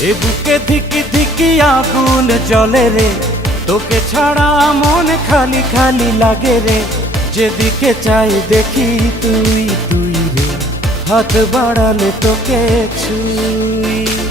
এ বুকে ধিকি ধিকি আগুন জলে রে। তোকে ছাড়া মন খালি খালি লাগে রে। যেদিকে চাই দেখি তুই তুই রে। হাত বাড়ালে তোকে ছুই।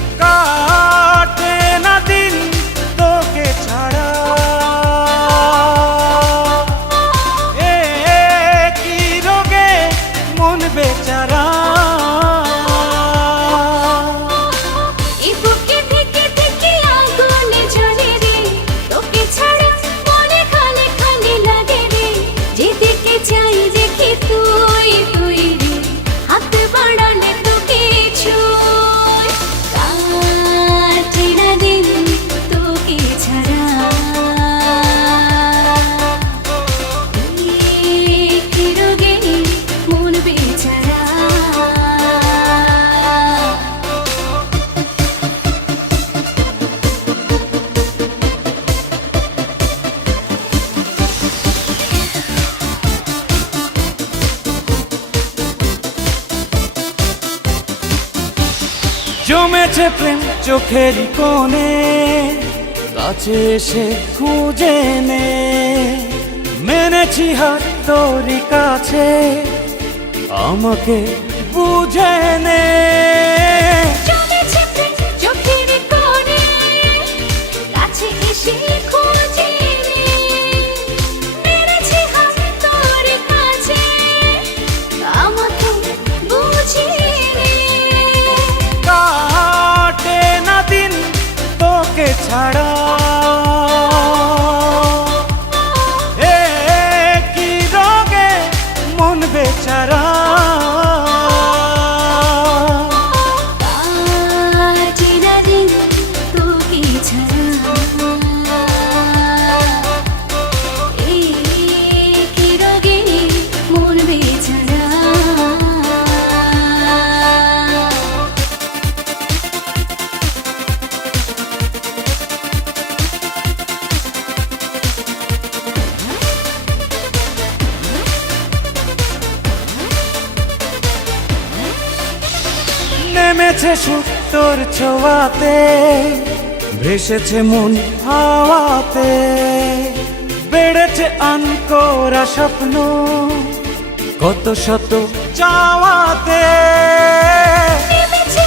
জমেছে প্রেম চোখের কোণে, কাছে এসে খুঁজে নে। মেনেছি হাত তোর কাছে, আমাকে বুঝে নে। ছাড়া নেমেছে সুখ তোর ছোঁয়াতে ভেসেছে মন হাওয়াতে। বেড়েছে আনকোরা স্বপ্ন কত শত চাওয়াতে। নেমেছে